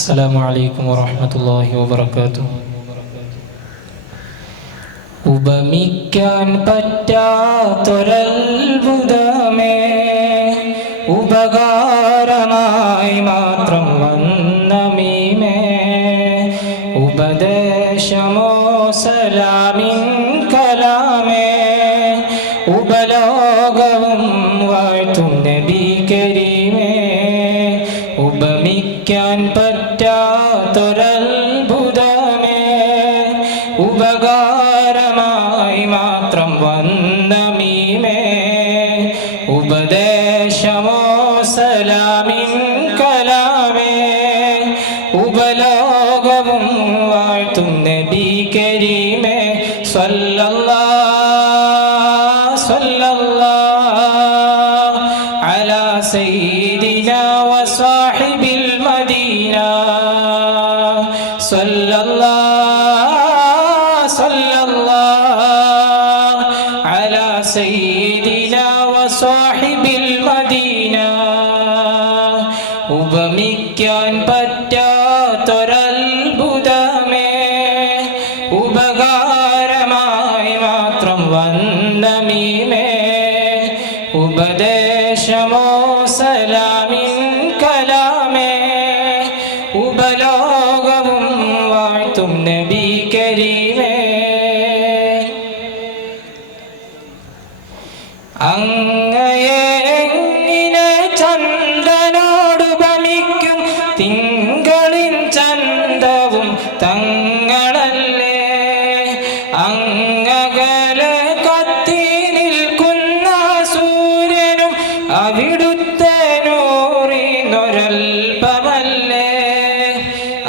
السلام عليكم ورحمة الله وبركاته. ഉപമിക്കാൻ പറ്റാത്തൊരത്ഭുതമേ, ഉപകാരമായി മാത്രം വന്ന മീമേ, ഉപദേശമോ സലാമിൻ കലാമേ, ഉപലോകവും വാഴ്ത്തും നബി കരീമേ. ഉപമിക്കാൻ പറ്റാത്തൊരത്ഭുതമേ, ഉപകാരമായി മാത്രം വന്ന മീമേ, ഉപദേശമോ സലാമിൻ കലാമേ, ഉപലോകവും വാഴ്ത്തും നബി കരീമേ. സ്വല്ലല്ലാഹ് സ്വല്ലല്ലാഹ് അലാ സയ്യിദിനാ വസാഹിബിൽ മദീന. സ്വല്ലല്ലാഹ് സ്വല്ലല്ലാഹ് അലാ സയ്യിദിനാ വസാഹിബിൽ മദീന. ഉപമിക്കാൻ പറ്റാത്തൊരത്ഭുതമേ, ഉപകാരമായി മാത്രം വന്ന മീമേ, ഉപദേശമോ സലാമിൻ കലാമേ, ഉപലോകവും വാഴ്ത്തും നബി കരീമേ. അങ്ങയെ എങ്ങനെ ചന്ദ്രനോടുപമിക്കും, തിങ്കളിൻ ചന്തവും തങ്ങളല്ലേ. അങ്ങകലെ കത്തി നിൽക്കുന്ന സൂര്യനും അവിടുത്തെ നൂറിനൊരൽപമല്ലേ.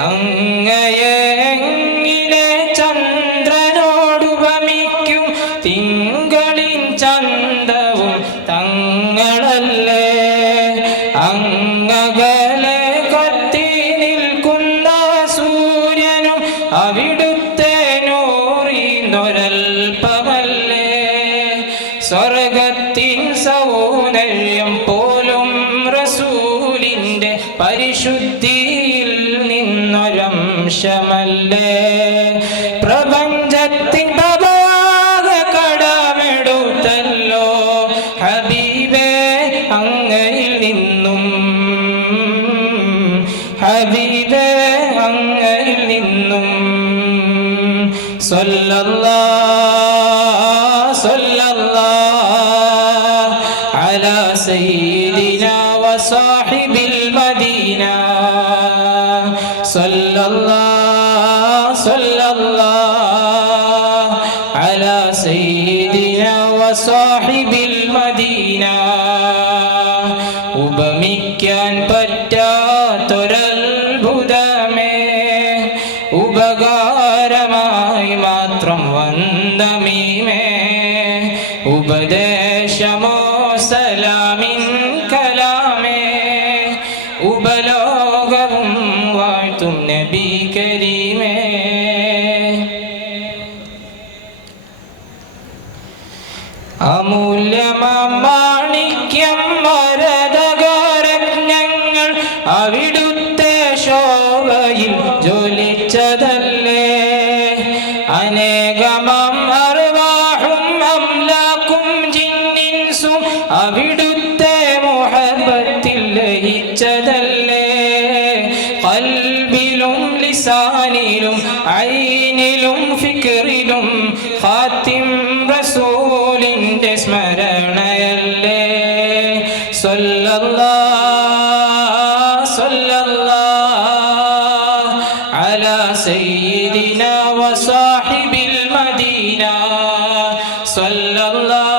അങ്ങയെ എങ്ങനെ ചന്ദ്രനോടുപമിക്കും, തിങ്കളിൻ ചന്തവും തങ്ങളല്ലേ. അങ്ങകലെ കത്തി നിൽക്കുന്ന സൂര്യനും അവിടുത്തെ നൂറിനൊരൽപമല്ലേ. സ്വർഗത്തിൻ സൗന്ദര്യം പോലും റസൂലിന്റെ പരിശുദ്ധിയിൽ നിന്നൊരംശമല്ലേ. പ്രപഞ്ചത്തിൻ പതാക കടമെടുത്തല്ലോ ഹബീബേ അങ്ങയിൽ നിന്നും, ഹബീബേ അങ്ങയിൽ നിന്നും. സ്വല്ലല്ലാഹ് സ്വല്ലല്ലാഹ് അലാ സയ്യിദിനാ വസാഹിബിൽ മദീന. സ്വല്ലല്ലാഹ് സ്വല്ലല്ലാഹ് അലാ സയ്യിദിനാ വസാഹിബിൽ മദീന. ഉപമിക്കാൻ പറ്റാത്തൊരത്ഭുതമേ, ഉപകാരമായി മാത്രം വന്ന മീമേ, ഉപദേശമോ സലാമിൻ കലാമേ, ഉപലോകവും വാഴ്ത്തും നബി കരീമേ. അമൂല്യമാണിക്യം മരതകരത്നങ്ങൾ അവിടുത്തെ ശോഭയിൽ ജ്വലിച്ചതല്ലേ. അനേകമം അർവാഹും അംലാക്കും ജിന്നിൻസും അവിടുത്തെ മുഹബ്ബത്തിൽ ലയിച്ചതല്ലേ. ഖൽബിലും ലിസാനിലും ഐനിലും ഫിക്റിലും ഖാത്തിം റസൂലിന്റെ സ്മരണയല്ലേ. സ്വല്ലല്ലാഹ് സ്വല്ലല്ലാഹ് അലാ സയ്യിദിനാ വസാഹിബിൽ മദീന. സ്വല്ലല്ലാഹ്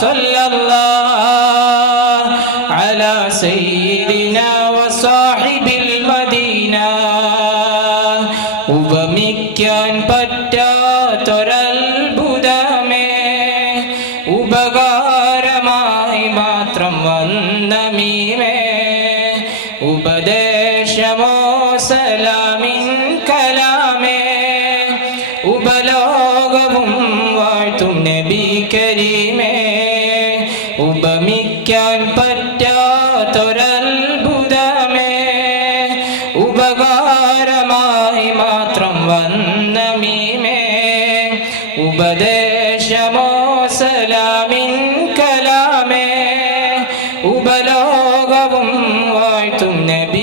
സ്വല്ലല്ലാഹ് അലാ സയ്യിദിനാ വസാഹിബിൽ മദീന. ഉപമിക്കാൻ പറ്റാത്തൊരത്ഭുതമേ, ഉപകാരമായി മാത്രം വന്ന മീമേ, ഉപദേശമോ സലാമിൻ കലാമേ, ഉപലോകവും വാഴ്ത്തും നബി കരീമേ. ഉപമിക്കാൻ പറ്റാത്തൊരത്ഭുതമേ, വന്ന മീമേ ഉപദേശമോ സലാമിൻ കലാമേ ഉപലോകവും വാഴ്ത്തും നബി